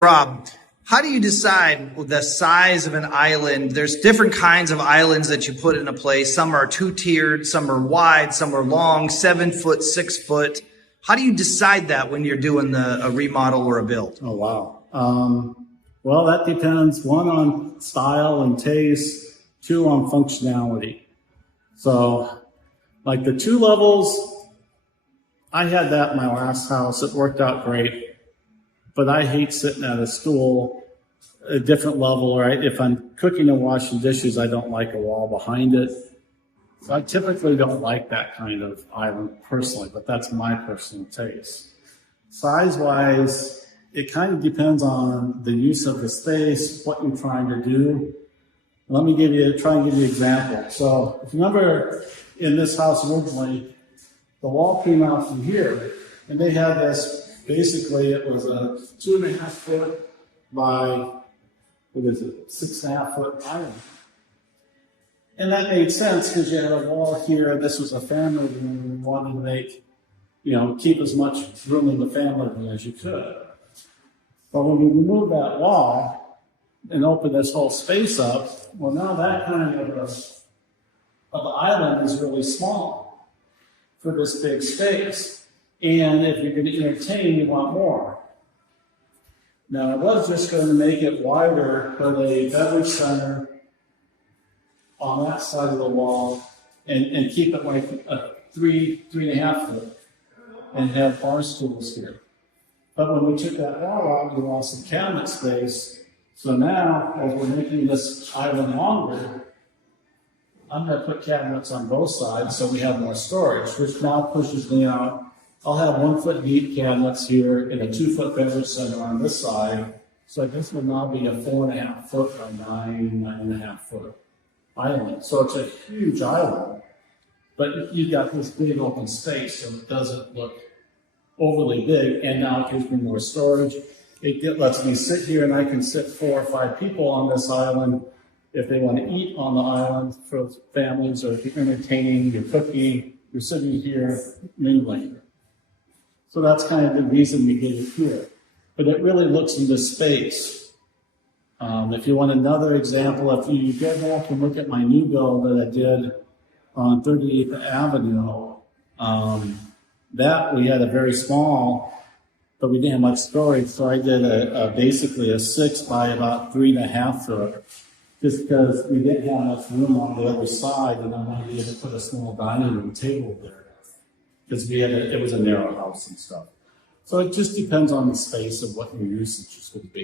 Rob, how do you decide the size of an island? There's different kinds of islands that you put into place. Some are two-tiered, some are wide, some are long, 7 foot, 6 foot. How do you decide that when you're doing a remodel or a build? Oh, wow. Well, that depends, one, on style and taste, two, on functionality. So, like the 2 levels, I had that in my last house. It worked out great. But I hate sitting at a stool, a different level, right? If I'm cooking and washing dishes, I don't like a wall behind it. So I typically don't like that kind of island personally, but that's my personal taste. Size-wise, it kind of depends on the use of the space, what you're trying to do. Let me try and give you an example. So if you remember in this house originally, the wall came out from here, and they had this. Basically, it was a 2.5 foot by, 6.5 foot island. And that made sense because you had a wall here. This was a family room. We wanted to make, keep as much room in the family room as you could. But when we remove that wall and open this whole space up, well, now that kind of island is really small for this big space. And if you're going to entertain, you want more. Now, I was just going to make it wider, put a beverage center on that side of the wall, and keep it like a 3.5 foot, and have bar stools here. But when we took that wall out, we lost some cabinet space. So now, as we're making this island longer, I'm going to put cabinets on both sides so we have more storage, which now pushes me out. I'll have 1 foot deep cabinets here and a 2 foot beverage center on this side. So this will now be a 4.5 foot by 9.5 foot island. So it's a huge island, but you've got this big open space, so it doesn't look overly big. And now it gives me more storage. It lets me sit here, and I can sit 4 or 5 people on this island if they want to eat on the island for families, or if you're entertaining, you're cooking, you're sitting here mingling. So that's kind of the reason we did it here. But it really looks into space. If you want another example, if you go back and look at my new build that I did on 38th Avenue, that we had a very small, but we didn't have much storage, so I did basically a 6 by about 3.5 foot, just because we didn't have much room on the other side, and I wanted to be able to put a small dining room table there. Because it was a narrow house and stuff. So it just depends on the space of what your usage is going to be.